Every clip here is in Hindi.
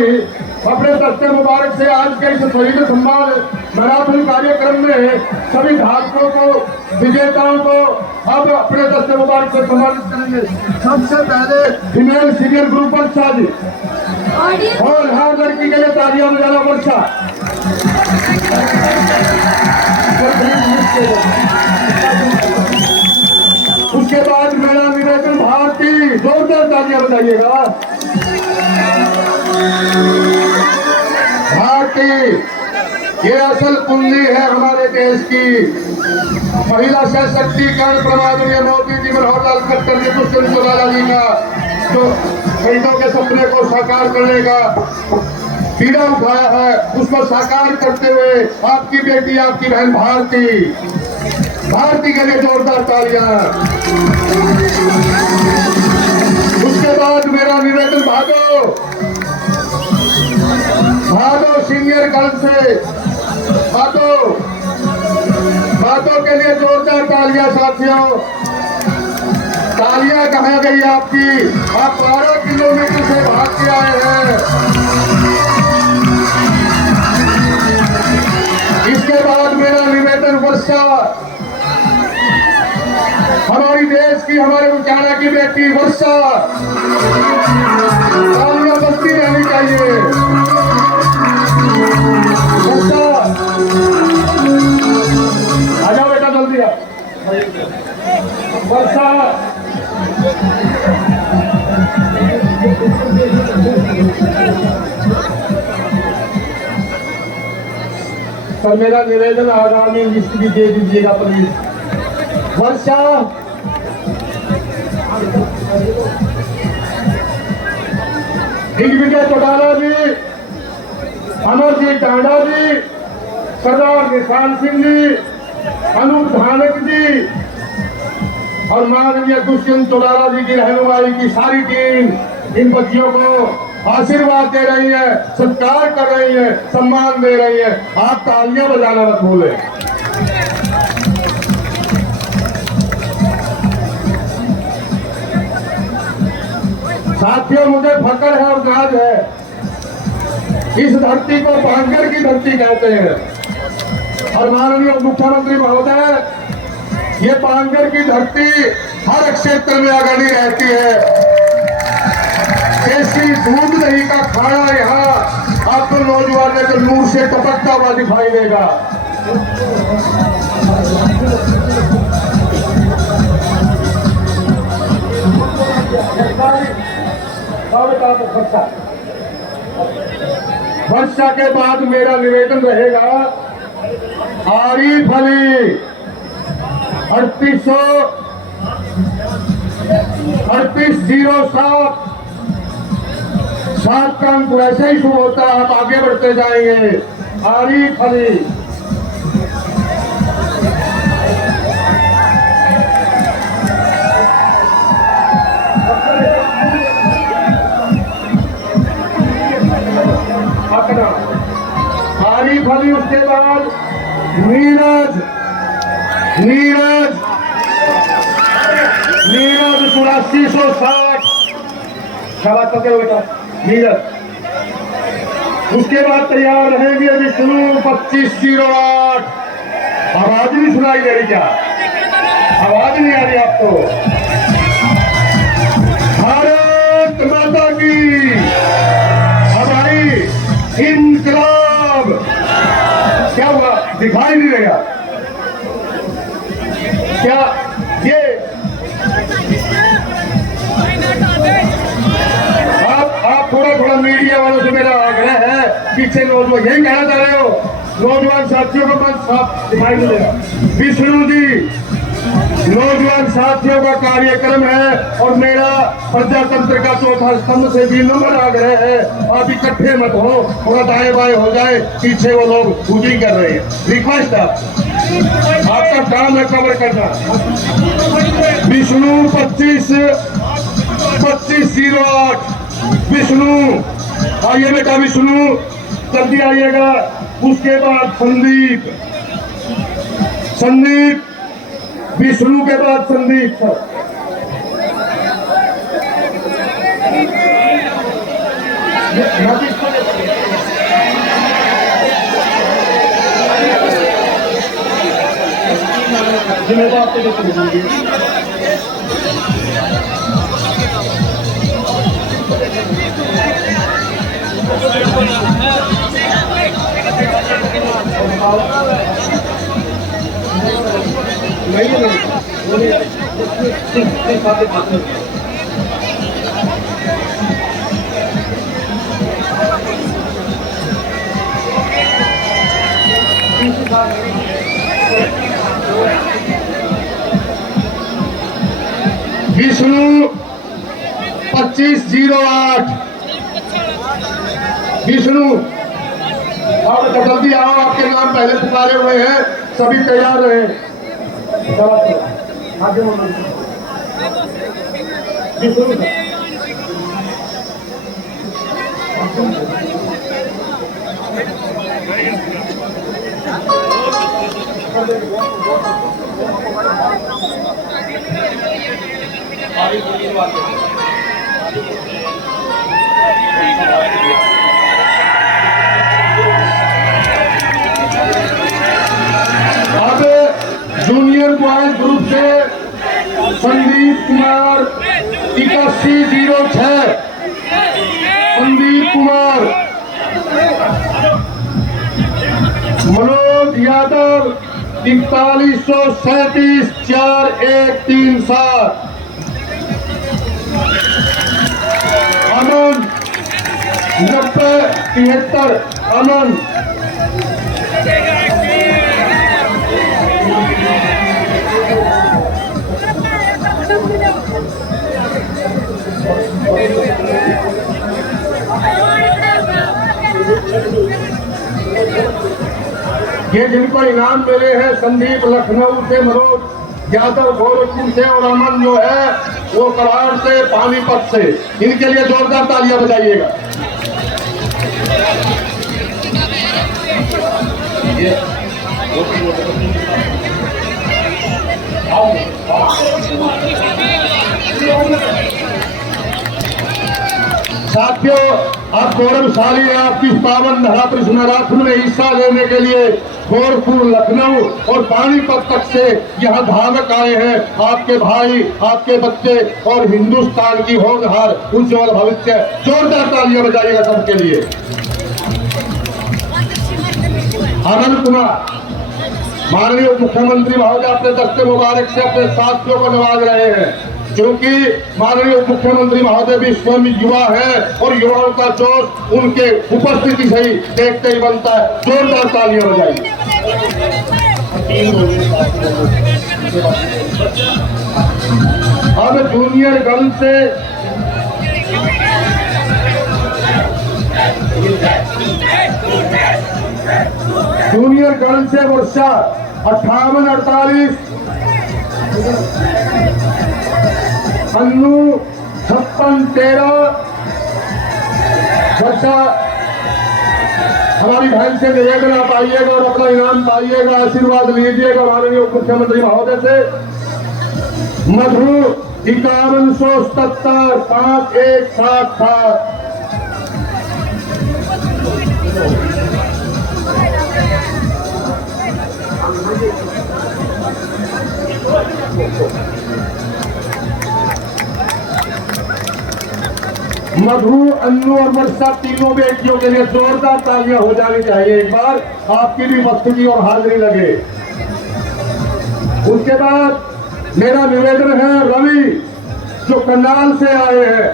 भी अपने दस्ते मुबारक से आज के इस शहीद सम्मान मैराथन कार्यक्रम में सभी धावकों को, विजेताओं को अब अपने दस्ते मुबारक से सम्मानित करेंगे। सबसे पहले फीमेल सीनियर ग्रुप वर्षा जी, और हर लड़की के लिए तालियां बजाना वर्षा। उसके बाद मेरा निवेदन भारती, जोरदार तालियां बजाइएगा। भारती ये असल कुंजी है हमारे देश की। महिला सशक्तिकरण प्रमाणीय मोदी जी, मनोहर लाल खट्टर जी, दुष्यंत चौटाला जी का जो शहीदों के सपने को साकार करने का पीड़ा उठाया है, उसको साकार करते हुए आपकी बेटी, आपकी बहन भारती, भारती के लिए जोरदार तालियां। उसके बाद मेरा निवेदन भागो, भागो सीनियर गर्ल से, भागो, भागो के लिए जोरदार तालियां साथियों। तालियां कहाँ गई आपकी? आप 12 किलोमीटर से भाग के आए हैं। इसके बाद मेरा निवेदन वर्षा, हमारी देश की, हमारे उजाला की बेटी वर्षा, तालियां बजती रहनी चाहिए। वर्षा आ जाओ बेटा, जल्दी आ। वर्षा सर, मेरा निवेदन आगामी लिस्ट भी दे दीजिएगा प्लीज। वर्षा, दिग्विजय चौटाला जी, अमरजीत टांडा जी, सरदार निशान सिंह जी, अनूप धानक जी और माननीय दुष्यंत चौटाला जी की रहनुमाई की सारी टीम इन बच्चियों को आशीर्वाद दे रही है, सत्कार कर रही है, सम्मान दे रही है। आप तालियां बजाना मत भूलें। साथियों, मुझे फख्र है और नाज है, इस धरती को पांगर की धरती कहते हैं। और माननीय मुख्यमंत्री महोदय, ये पांगर की धरती हर क्षेत्र में अग्रणी रहती है। देसी दूध दही का खाना यहाँ आपको नौजवान के नूर से टपकता हुआ दिखाई देगा। वर्षा के बाद मेरा निवेदन रहेगा आरिफ अली 3807 7 का अंक वैसे ही शुरू होता है, आप आगे बढ़ते जाएंगे। आरिफ अली, आरिफ अली। उसके बाद नीरज, नीरज 8460, शाबाश पकड़ो बेटा नीरज। उसके बाद तैयार रहेंगे विष्णु 2508। आवाज नहीं सुनाई दे रही क्या? आवाज नहीं आ रही आपको? भारत माता की, हमारी इनकलाब। क्या हुआ? दिखाई नहीं रहेगा क्या? ये आप थोड़ा थोड़ा मीडिया वालों से मेरा आग्रह है, पीछे नौजवान, यही कहना चाह रहे हो नौजवान साथियों को मन साफ दिखाई नहीं देगा। विष्णु जी, नौजवान साथियों का कार्यक्रम है और मेरा प्रजातंत्र का चौथा स्तंभ से भी नंबर आग्रह है, आप इकट्ठे मत हो, थोड़ा दाएं बाएं हो जाए, पीछे वो लोग शूटिंग कर रहे हैं। रिक्वेस्ट आपका काम है कवर करना। विष्णु 2508, विष्णु आइए बेटा, विष्णु जल्दी आइएगा। उसके बाद संदीप, संदीप विष्णु के बाद संदीप सर। जिम्मेदार आपको देते हैं। विष्णु 2508 विष्णु आप जल्दी आओ, आपके नाम पहले पुकारे हुए हैं, सभी तैयार रहे। अब जूनियर बॉयज ग्रुप से संदीप कुमार 8106 संदीप कुमार, मनोज यादव 4137 4137, अमन 9073 अमन, ये जिनको इनाम मिले हैं संदीप लखनऊ से, मनोज यादव गोरखपुर से और अमन जो है वो कराड़ से, पानीपत से, इनके लिए जोरदार तालियां बजाइएगा। साथियों, आप गौरवशाली हैं, आपकी पावन धरा पर इस मैराथन में हिस्सा लेने के लिए गोरखपुर, लखनऊ और पानीपत तक से यहाँ धावक आए हैं। आपके भाई, आपके बच्चे और हिंदुस्तान की होनहार उज्जवल भविष्य, जोरदार तालियां बजाइएगा सबके लिए। आनंद कुमार, माननीय मुख्यमंत्री महोदय अपने दस्ते मुबारक से अपने साथियों को नवाज रहे हैं, क्योंकि माननीय मुख्यमंत्री महोदय भी स्वयं युवा है और युवाओं का जोश उनके उपस्थिति से ही देखते ही बनता है। जोरदार तालियां बजाइए। अब जूनियर गर्ल से वर्षा 5848, अन्नू 5613, वर्षा हमारी बहन से निवेदन आप आइएगा और अपना इनाम पाइएगा, आशीर्वाद लीजिएगा माननीय मुख्यमंत्री महोदय से। मधु 5177 5177, मधु, अन्नू और वर्षा तीनों बेटियों के लिए जोरदार तालियां हो जानी चाहिए। एक बार आपकी भी उपस्थिति और हाजिरी लगे। उसके बाद मेरा निवेदन है रवि जो करनाल से आए हैं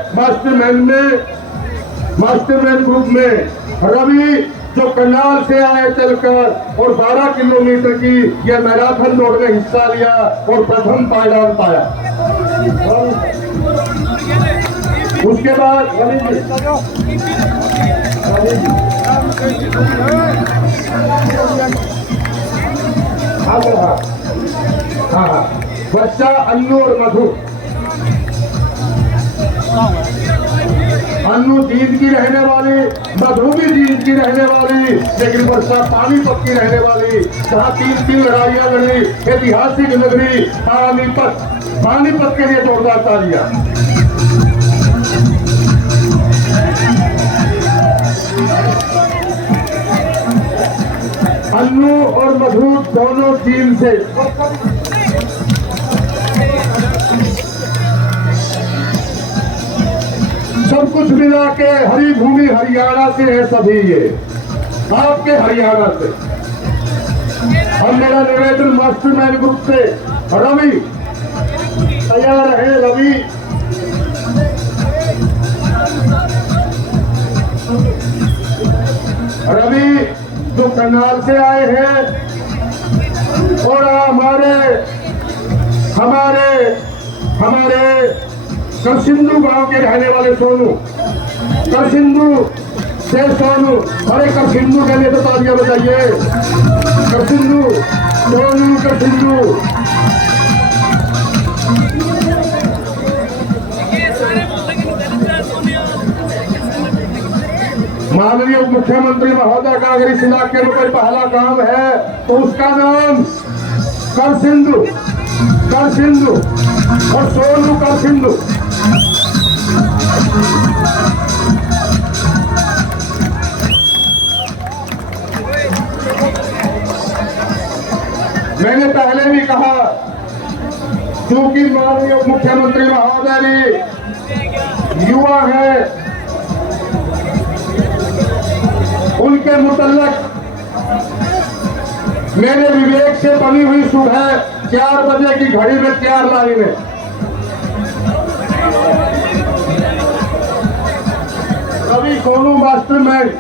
मास्टरमैन ग्रुप में, रवि जो करनाल से आए चलकर और 12 किलोमीटर की यह मैराथन दौड़ में हिस्सा लिया और प्रथम पायदान पाया। उसके बाद हाँ, वर्षा, अन्नू और मधु। अन्नू जींद की रहने वाली, मधु भी जींद की रहने वाली, लेकिन वर्षा पानीपत की रहने वाली, जहाँ 3 लड़ाइयां लड़ी, ऐतिहासिक नगरी पानीपत के लिए जोरदार तालियां। अन्नू और मधु दोनों टीम से सब कुछ मिला के हरी भूमि हरियाणा से है सभी, ये आपके हरियाणा से। और मेरा निवेदन मास्टरमाइंड ग्रुप से रवि तैयार है। रवि जो करनाल से आए हैं और हमारे करसिंधु गांव के रहने वाले सोनू, करसिंधु से सोनू, अरे करसिंधु के लिए तो तालियां बजाइए। करसिंधु, सोनू करसिंधु। माननीय मुख्यमंत्री महोदय का अगर इस इलाके में कोई पहला काम है तो उसका नाम करसिंधु और सोनू करसिंधु। मैंने पहले भी कहा, क्योंकि माननीय मुख्यमंत्री महोदय भी युवा है, उनके मुतल्लक मेरे विवेक से बनी हुई सुबह 4 बजे की घड़ी में 4 लाइनें। रवि सोनू मास्टरमाइंड।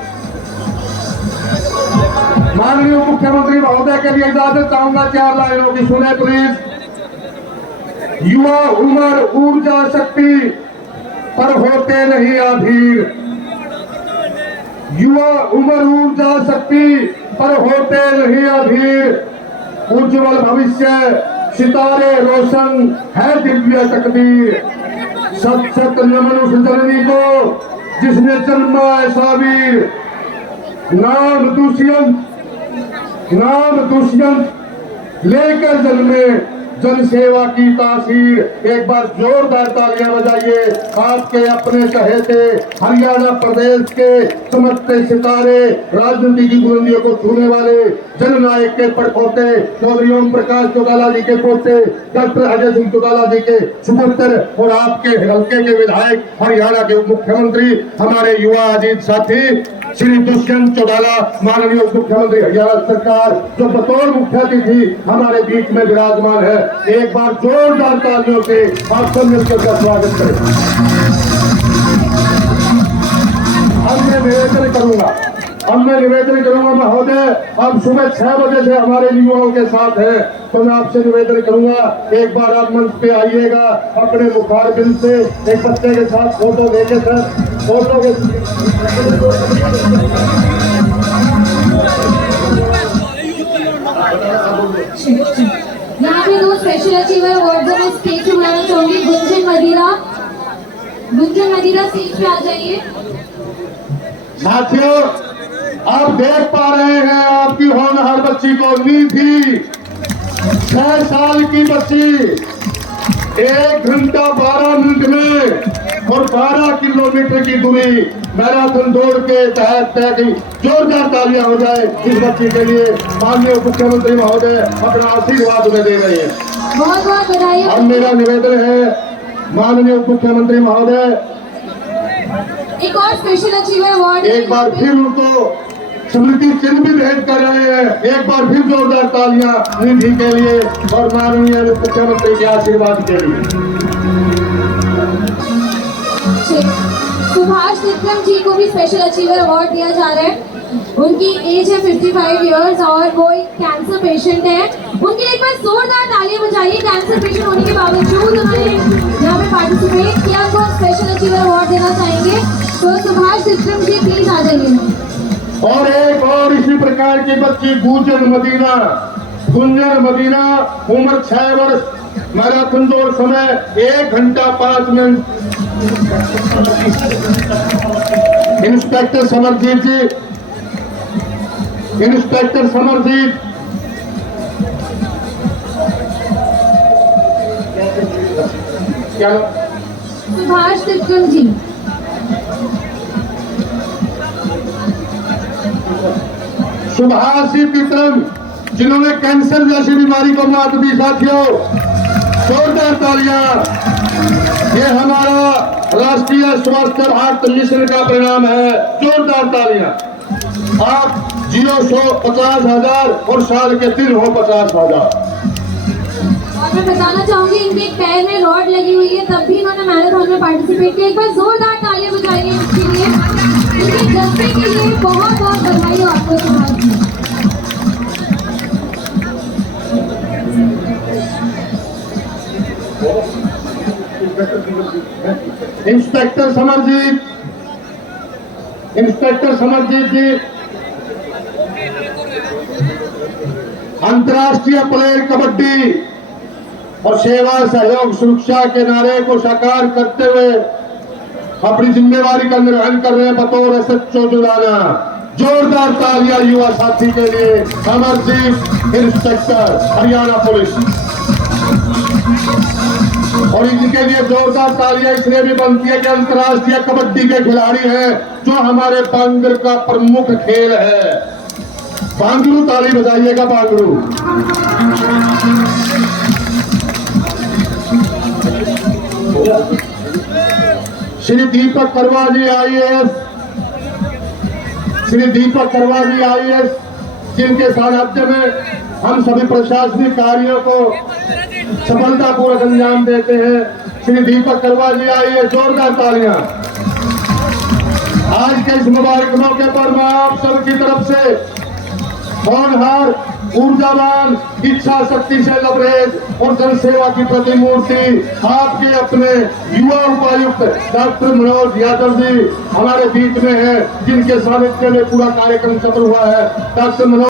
माननीय मुख्यमंत्री महोदय के लिए इजाजत चाहूंगा 4 लाइनों की, सुने प्लीज। युवा उम्र ऊर्जा शक्ति पर होते नहीं आधीर, युवा उम्र ऊर्जा शक्ति पर होते नहीं अधीर, उज्जवल भविष्य सितारे रोशन है दिव्य तकदीर। सत सत नमन उस जननी को जिसने जन्मा ऐसा वीर, नाम दुष्यंत लेकर जन्मे जन सेवा की तासीर। एक बार जोरदार तालियां बजाइए आपके अपने चहेते हरियाणा प्रदेश के चमकते सितारे, राजनीति की बुलंदियों को छूने वाले जननायक के पड़पोते चौधरी ओम प्रकाश चौटाला जी के पोते डॉक्टर अजय सिंह चौटाला जी के सुपुत्र और आपके हल्के के विधायक हरियाणा के उप मुख्यमंत्री हमारे युवा अजीत साथी श्री दुष्यंत चौटाला, माननीय उप मुख्यमंत्री हरियाणा सरकार, जो बतौर मुख्य अतिथि हमारे बीच में विराजमान है। एक बार जोरदार तालियों से आप सब मिलकर का स्वागत करें। अब मैं निवेदन करूंगा महोदय, अब सुबह 6 बजे से हमारे युवाओं के साथ हैं, तो मैं आपसे निवेदन करूंगा एक बार आप मंच पे आइएगा अपने मुखारबिन से एक बच्चे के साथ फोटो लेके। सर फोटो के यहाँ पे 2 स्पेशल अचीवर अवार्ड में स्टेज पे बुलाना चाहूंगी। गुंजन मदिरा स्टेज पे आ जाइए। साथियों, आप देख पा रहे हैं आपकी होनहार बच्ची को, निधि 6 साल की बच्ची 1 घंटा 12 मिनट में और 12 किलोमीटर की दूरी मैराथन दौड़ के तहत तय की। जोरदार तालियां हो जाए इस बच्ची के लिए। माननीय मुख्यमंत्री महोदय अपना आशीर्वाद उन्हें दे रहे हैं। बहुत बहुत बधाई। अब मेरा निवेदन है माननीय मुख्यमंत्री महोदय, एक और स्पेशल अचीवर अवार्ड एक बार फिर उनको स्मृति चिन्ह भी भेंट कर रहे हैं। एक बार फिर जोरदार तालियां निधि के लिए और माननीय मुख्यमंत्री के आशीर्वाद के लिए। सुभाष विक्रम जी को भी स्पेशल अचीवर अवार्ड दिया जा रहा है। उनकी एज है 55 इयर्स और वो एक कैंसर पेशेंट है। उनके लिए एक बार जोरदार तालियां बजाइए। कैंसर पेशेंट होने के बावजूद उन्होंने यहाँ पे पार्टिसिपेट किया, उनको स्पेशल अचीवर अवार्ड देना चाहेंगे। तो सुभाष विक्रम जी प्लीज आ जाइए। और एक और इसी प्रकार की बच्ची गुंजन मदीना उम्र 6 वर्ष, मैराथन दौड़ समय 1 घंटा 5 मिनट। इंस्पेक्टर समरजीत जी, इंस्पेक्टर समरजीत क्या? सुभाष विक्रम जी। सुभाष विक्रम जिन्होंने कैंसर जैसी बीमारी को मात दी। साथियों जोरदार तालियां। ये हमारा राष्ट्रीय स्वास्थ्य भारत मिशन का परिणाम है। जोरदार तालियां। आप जियो 50,000 और साल के दिन हो 50,000। और मैं बताना चाहूंगी इनके पैर में रॉड लगी हुई है, तब भी इन्होंने मैराथन में पार्टिसिपेट किया। एक बार जोरदार तालियां बजाइए इसके लिए, इनके जज्बे के लिए बहुत बहुत बधाई हो आपको समाज में। इंस्पेक्टर समरजीत जी अंतर्राष्ट्रीय प्लेयर कबड्डी और सेवा सहयोग सुरक्षा के नारे को साकार करते हुए अपनी जिम्मेवारी का निर्वहन कर रहे हैं बतौर एसएचओ जुड़ाना। जोरदार तालियां युवा साथी के लिए। Amarjeet inspector Haryana police. और इनके लिए जोरदार तालियां इसलिए भी बनती है कि अंतर्राष्ट्रीय कबड्डी के खिलाड़ी हैं, जो हमारे बांगर का प्रमुख खेल है। बांगरू ताली बजाइएगा, बांगरू। श्री दीपक करवा जी आईएएस, जिनके सानिध्य में हम सभी प्रशासनिक कार्यों को सफलतापूर्वक अंजाम देते हैं। श्री दीपक करवा जी आईएएस, जोरदार तालियां। आज के इस मुबारक मौके पर मैं आप सबकी तरफ से होनहार, ऊर्जावान, इच्छा शक्ति से लबरेज और जनसेवा की प्रतिमूर्ति आपके अपने युवा उपायुक्त डॉक्टर मनोज यादव जी हमारे बीच में हैं, जिनके सानिध्य में पूरा कार्यक्रम सफल हुआ है। डॉक्टर मनोज